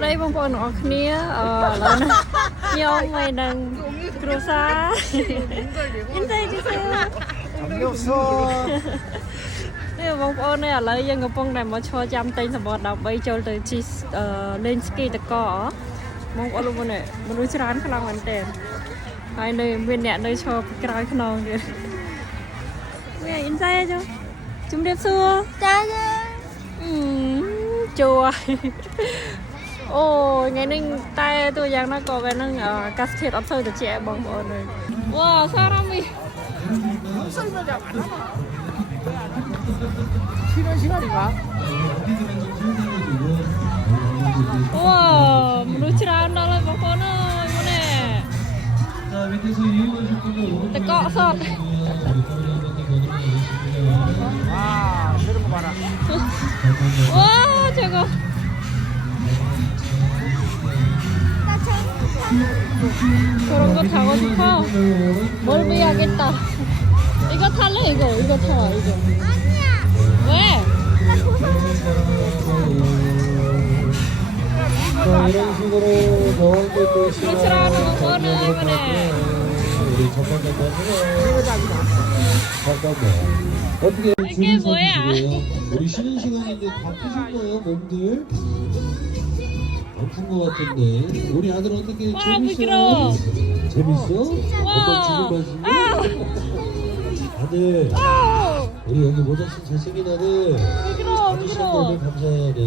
ស្ដីបងប្អូនទាំងអស់គ្នាអឺឡើយខ្ញុំមកនឹងគ្រូសាអ៊ីនតេជិសខ្ញុំសួរនេះបងប្អូននេះឥឡូវយើងកំពុងតែមកឈរចាំទិញសម្បត្តិដើម្បីចូលទៅជីលេងស្គីតកបងប្អូនលោកនេះមនុស្សច្រើនខ្លាំងមែនទែនហើយនៅមានអ្នកនៅឈរក្រោយខ្នងទៀតនេះអ៊ីនតេជិសជំរាបសួរចាចាជួ Ồ, nhà Ninh tay tôi giang nó có về nó ở casket ở thôi được chị em bằng bọn rồi Wow, sao lắm đi 싫어 싫어니까 우와 루치랑 나랑 먹고는 이번에 자 밑에서 이용하실 분도 뜨거워서 와 저런 거 봐라 와 저거 그런 거 타고 싶어? 뭘 해야겠다. 이거 탈래 이거 이거 타 이거. 아니야. 왜? 자, 이런 식으로 너한테 그렇지라는 거는 이번에. 우리 전반전까지는 잠깐만 어떻게 이게 뭐야? 우리 쉬는 시간인데 다 푸신 거예요 몸들? 아픈 거 같은데 우리 아들 어떻게 와, 재밌어요? 부끄러워. 재밌어? 와. 엄마 아. 마시고? 아들 아, 우리 여기 모자씨 잘생긴 아들 부끄러워 아저씨한테 부끄러워. 오늘 감사해야 돼.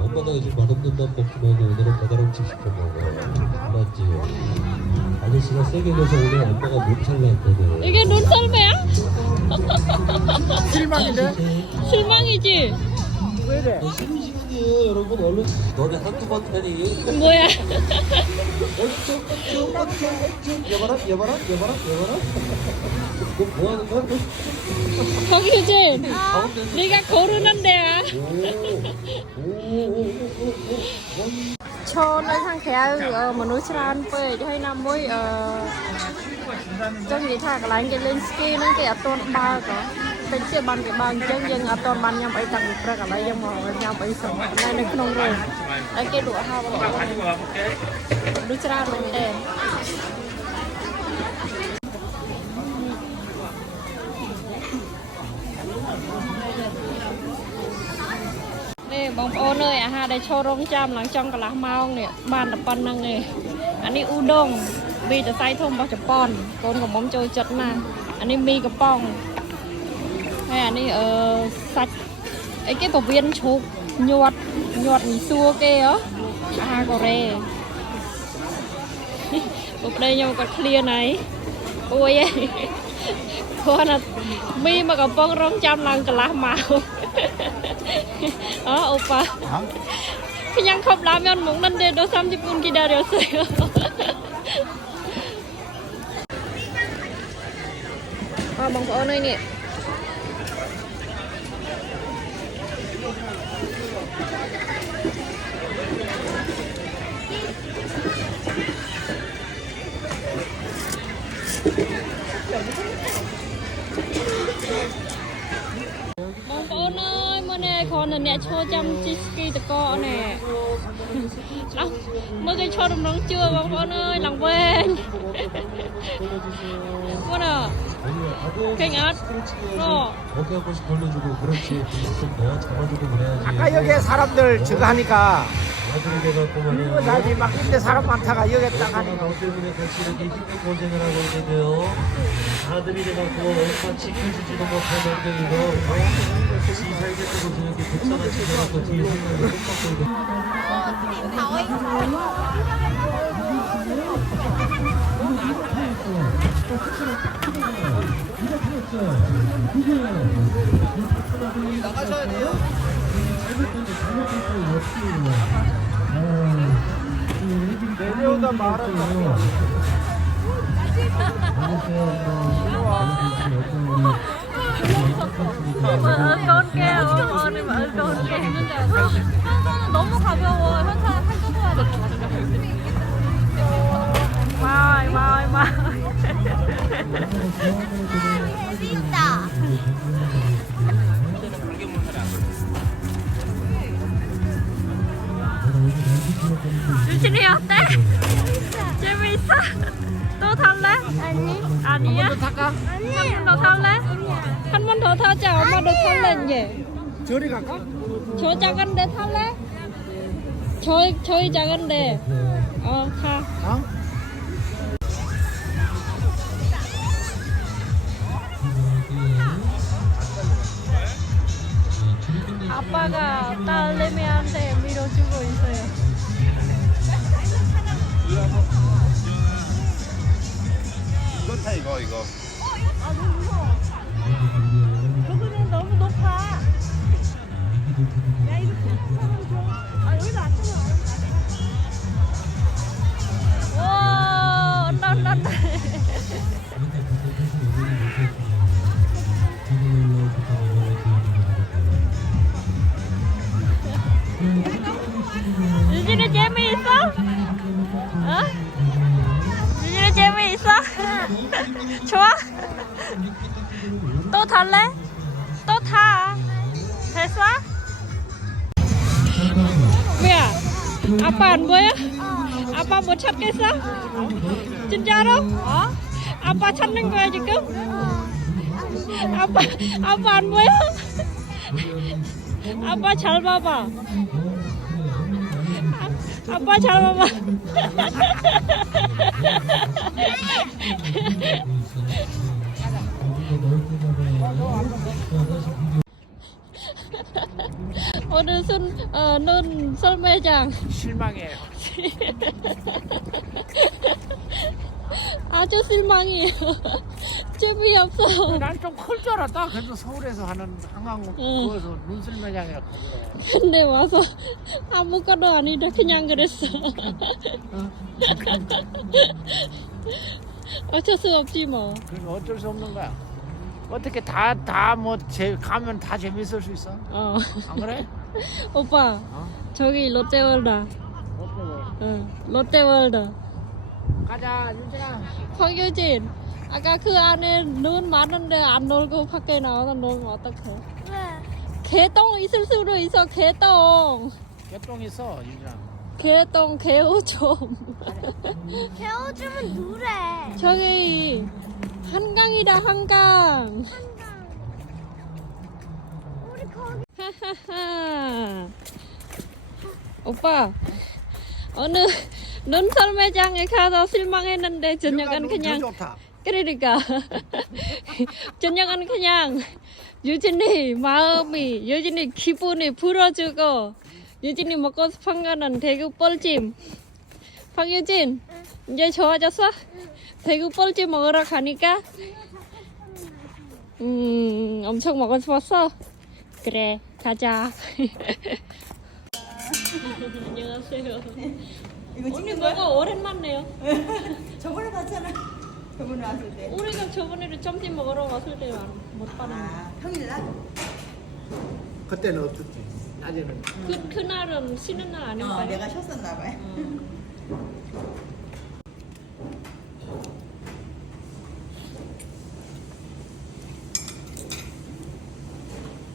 엄마가 요즘 맛없는 밥 먹지 말고 오늘은 배달음식 시켜 먹어. 알았지? 아저씨가 세게 내서 오늘 엄마가 몸살 났거든. 이게 눈썰매야? 실망인데? 실망이지? 왜 이래? 너 쉬는 시간이에요, 여러분. 얼른. 너네 한두 번 타니? 뭐야? 어쭈, 어쭈, 어쭈, 어쭈. 여봐라, 여봐라, 여봐라, 여봐라. 너 뭐 하는 거야? 거기지? 가운데 네가 고르는 데야. 오, 오, 오, 오, 오, 오. ឈរនៅខាងក្រៅអឺមនុស្សច្រើនពេកហើយណាមួយអឺ ចង់និយាយថាកន្លែងគេលេងស្គីហ្នឹងគេអត់ទាន់បើកហ៎តិចទៀតបានគេបើកអញ្ចឹងយើងអត់ទាន់បានញ៉ាំអីតាំងពីព្រឹកឥឡូវយើងមកញ៉ាំអីសោះនៅនៅក្នុងរោងហើយគេលក់ហៅបងប្អូនមនុស្សច្រើនមែនទេនេះបងប្អូនអើយអាហារដែលឈររងចាំឡើងចង់កន្លះម៉ោងនេះបានតែប៉ុណ្្នឹងឯងអានេះអ៊ូដង មីតសៃធំរបស់ជប៉ុនកូនកំមុំចូលចិត្តមកអានេះមីកំប៉ុងហើយអានេះអឺសាច់អីគេពវៀនជ្រូកញាត់ញាត់មីសួរគេហ៎អាហារកូរ៉េបងប្តីខ្ញុំគាត់ឃ្លានហើយអូយគាត់មីមកកំប៉ុងរងចាំឡើងកន្លះម៉ោងអូអូប៉ាខ្ញុំខប់ឡាមយន់មុងនឹងទេដល់30分គីដារយោសេ Wow, បងប្អូនអើយនេះបងប្អូនអើយមើលនេះគ្រាន់តែអ្នកឈរចាំជីស្គីតកអណែអោះមើលគេឈរដំណងជឿបងប្អូនអើយឡើងវិញបងប្អូនអើយ 스트레칭 어. 어깨 한 번씩 돌려주고, 그렇지. 좀 넣어 잡아주고 그래야지. 아까 여기 사람들 저거 하니까 아들이 돼갖고 말이야. 나지 막 인데 사람 많다가 여기 딱 하니까 너 때문에 같이 이렇게 힘든 고생을 하고 있는데요. 아들이 돼갖고 엄마 지켜주지도 못하는데 이거 어? 지 살겠다고 저렇게 독사나 치켜갖고 뒤에 생각을 못 받고 현서는 너무 가벼워 현서는 살쪄 보여야 돼 마이 재밌다. 유진이 어때? 재미있어? 또 탈래? 아니. 아니야? 탈까? 아니. 한번 더 탈래? 한 번 더 타자. 엄마도 탈래 이제. 저리 갈까? 저 작은데 탈래? 저 저희 작은데. 어 타. 어? 아빠가 딸내미한테 밀어주고 있어요. 좋다 이거 이거 그거는 너무 높아. 야 이거 사람 줘. 아 또 탈래? 또 타. 됐어? 뭐야? 아빠 안 보여? 아빠 못 찾겠어? 진짜로? 어? 아빠 찾는 거야 지금? 아빠 아빠 안 보여? 아빠 잘 봐봐. 아, 아빠 잘 봐봐. 오늘 순, 어, 눈 썰매장. 실망해요. 아주 실망이에요. 재미없어. 난 좀 클 줄 알았다. 그래도 서울에서 하는 한강 응. 그거에서 눈썰매장이라고 그래. 근데 와서 아무것도 아니다. 그냥 그랬어. 어쩔 수 없지 뭐. 그러니까 어쩔 수 없는 거야. 어떻게 다 다 뭐 가면 다 재밌을 수 있어? 어. 안 그래? 오빠, 어? 저기 롯데월드. 어때 응, 롯데월드. 뭐? 가자 유진아. 황유진, 아까 그 안에 눈 많은데 안 놀고 밖에 나와서 놀면 어떡해? 왜? 개똥 있을 수도 있어, 개똥. 개똥 있어 유진아. 개똥, 개우 좀. 개워주면 누래. 저기, 한강이다, 한강. 우리 거기. 하하하. 오빠, 어느 눈썰 매장에 가서 실망했는데 저녁은 그냥. 그러니까 저녁은 그냥 유진이 마음이 유진이 기분이 불어주고 유진이 먹고 싶은 거는 대구 뻘찜 황유진 이제 좋아졌어? 대구 뻘찜 먹으러 가니까 음 엄청 먹고 싶었어? 그래 가자 안녕하세요 언니 너무 오랜만이에요 저번에 봤잖아. 저번에 왔을 때. 우리가 저번에 점심 먹으러 왔을 때못 봤는데 아, 평일날? 그때는 없었지. 낮에는. 그, 그날은 쉬는 날 어, 아닌가요? 내가 쉬었었나 봐요.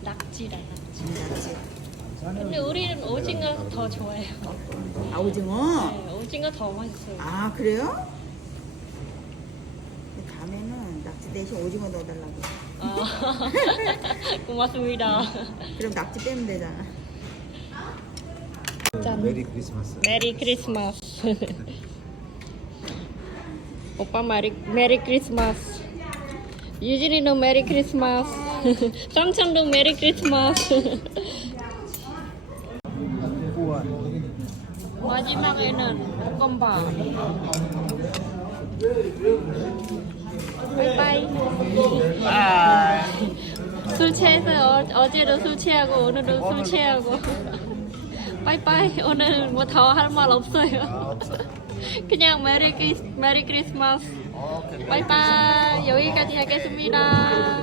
낙지다 낙지 낙지. 근데 우리는 오징어 더 좋아해요 아, 오징어? 네, 오징어 더 맛있어요 아, 그래요? 가면은 낙지 대신 오징어 넣어달라고. 아, 고맙습니다 그럼 낙지 빼면 되잖아. 짠. 메리 크리스마스. 메리 크리스마스 오빠 메리, 메리 크리스마스 유진이도 메리 크리스마스 삼촌도 메리 크리스마스 우와. 마지막에는 볶음밥. 아. 술 취해서 어, 어제도 술 취하고 오늘도 술 취하고. 빠이빠이. 오늘 뭐 더 할 말 없어요. 그냥 메리, 크리스, 메리 크리스마스. 빠이빠이. 여기까지 하겠습니다